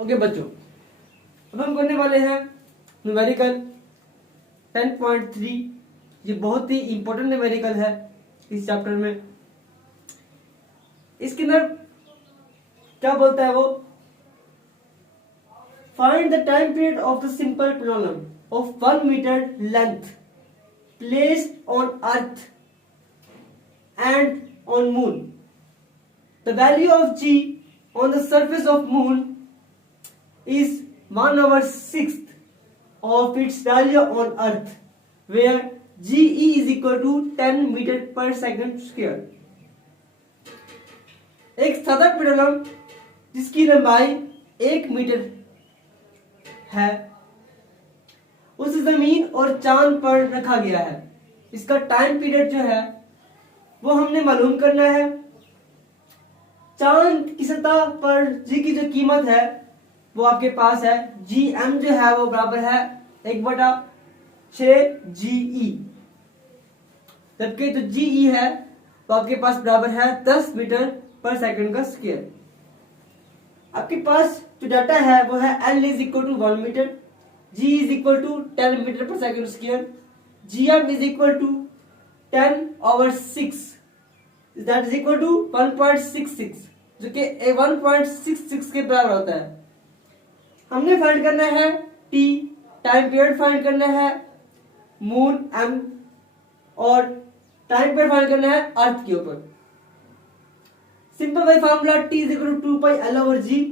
Okay बच्चों, अब हम करने वाले हैं न्यूमेरिकल 10.3। ये बहुत ही इंपॉर्टेंट न्यूमेरिकल है इस चैप्टर में। इसके अंदर क्या बोलता है वो, find the time period of the simple polynomial of 1 metre length placed on earth and on moon. The value of g on the surface of moon is 1/6 of its value on earth, where ge is equal to 10 meter per second square। एक सतत pendulum जिसकी लंबाई 1 metre है उस जमीन और चांद पर रखा गया है। इसका टाइम पीरियड जो है वो हमने मालूम करना है। चांद की सतह पर जी की जो कीमत है वो आपके पास है, जी एम जो है वो बराबर है 1/6 GE, जबकि जो GE है वो आपके पास बराबर है 10 मीटर पर सेकंड का स्क्वायर। आपके पास जो डाटा है वो है L is equal to 1 metre, G is equal to 10 metre per second square, GM is equal to 10/6 that is equal to 1.66, जो कि 1.66 के बराबर होता है। हमने फाइंड करना है टी, टाइम पीरियड फाइंड करना है मून एम, और टाइम पीरियड फाइंड करना है अर्थ के ऊपर। Simple by formula t is equal to 2πL/g।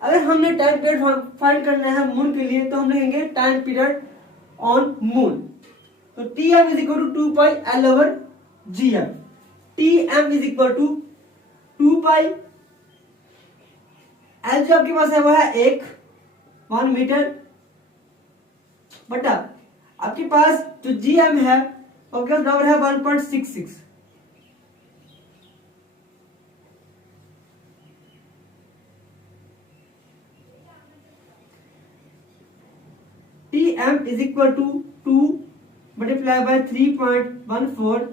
अगर हमने टाइम पीरियड फाइंड करना है मून के लिए तो हम लिखेंगे टाइम पीरियड ऑन मून। तो T M is equal to 2πL/gm। T M is equal to 2π, L जो आपके पास है वो है 1 मीटर बटा आपके पास जो जी एम है वो आपके पास बराबर है 1.66। T M is equal to 2 multiply by 3.14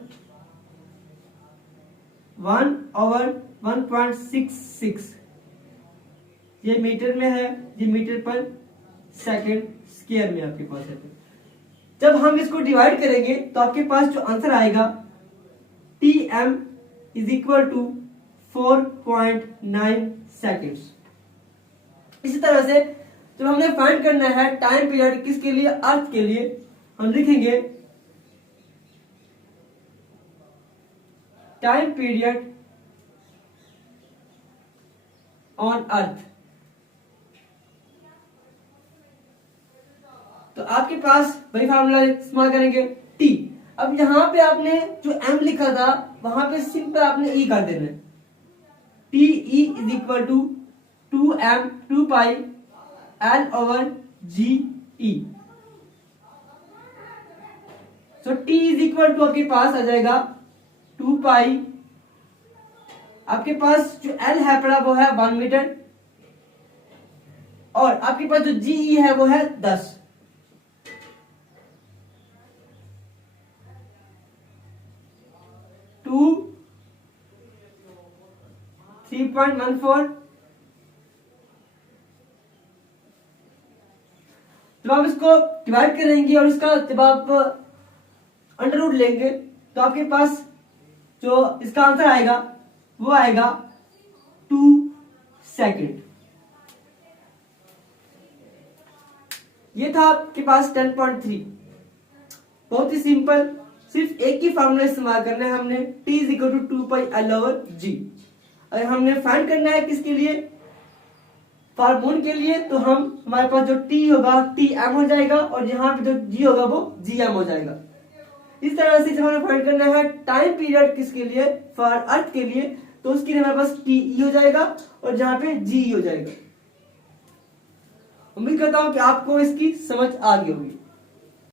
1/1.66। ये मीटर में है, ये मीटर पर सेकंड स्क्वायर में आपके पास है। जब हम इसको डिवाइड करेंगे तो आपके पास जो आंसर आएगा t M is equal to 4.9 seconds. इसी तरह से जब हमने फाइंड करना है टाइम पीरियड किसके लिए, अर्थ के लिए, हम लिखेंगे टाइम पीरियड ऑन अर्थ। तो आपके पास वही फार्मूला इस्तेमाल करेंगे टी। अब यहां पे आपने जो एम लिखा था वहां पे सिंपल आपने ई कर देना है। T e is equal to 2m 2πL/GE। So t is equal to आपके पास आ जाएगा 2π, आपके पास जो L है पड़ा वो है 1 मीटर, और आपके पास जो GE है वो है 10। टू 3.14। जब आप इसको डिवाइड करेंगे और इसका जब आप अंडर रूट लेंगे तो आपके पास जो इसका आंसर आएगा वो आएगा 2 सेकेंड। ये था आपके पास 10.3। बहुत ही सिंपल, सिर्फ एक ही फार्मूला इस्तेमाल करना है हमने, t is equal to 2πL/g। अगर हमने फाइंड करना है किसके लिए, फॉर मून के लिए, तो हमारे पास जो t होगा tm हो जाएगा, और यहाँ पे जो g होगा वो gm हो जाएगा। इस तरह से जब हमें फाइंड करना है टाइम पीरियड किसके लिए, फॉर अर्थ के लिए, तो उसके लिए हमारे पास टी हो जाएगा और जहां पे जी हो जाएगा। उम्मीद करता हूं कि आपको इसकी समझ आ गई होगी।